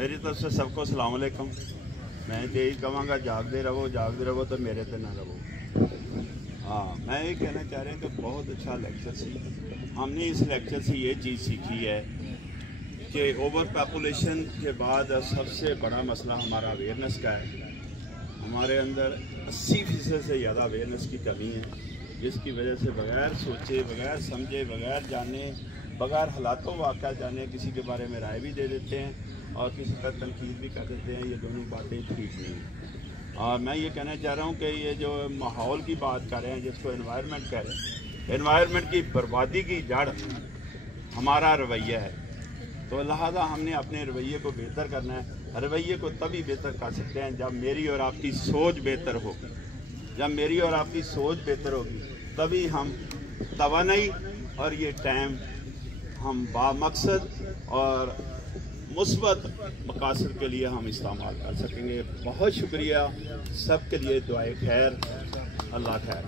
मेरी तरफ से सबको अस्सलाम वालेकुम। मैं तो यही कहूँगा जागते रहो तो मेरे पे ना रहो। हाँ, मैं ये कहना चाह रहा हूँ कि बहुत अच्छा लेक्चर सी। हमने इस लेक्चर से ये चीज़ सीखी है कि ओवर पॉपुलेशन के बाद सबसे बड़ा मसला हमारा अवेयरनेस का है। हमारे अंदर 80% से ज़्यादा अवेयरनेस की कमी है, जिसकी वजह से बग़ैर सोचे, बग़ैर समझे, बग़ैर जाने, बग़ैर हालातों वाक़या जाने किसी के बारे में राय भी दे देते हैं और किसी पर तनकीद भी कर देते हैं। ये दोनों बातें ठीक नहीं हैं। और मैं ये कहना चाह रहा हूँ कि ये जो माहौल की बात कर रहे हैं, जिसको एनवायरनमेंट कह रहे हैं, एनवायरनमेंट की बर्बादी की जड़ हमारा रवैया है। तो लिहाजा हमने अपने रवैये को बेहतर करना है। रवैये को तभी बेहतर कर सकते हैं जब मेरी और आपकी सोच बेहतर होगी। जब मेरी और आपकी सोच बेहतर होगी तभी हम तवानाई और ये टाइम हम बामकसद और मुस्बत मकासद के लिए हम इस्तेमाल कर सकेंगे। बहुत शुक्रिया सब के लिए। दुआए खैर, अल्लाह खैर।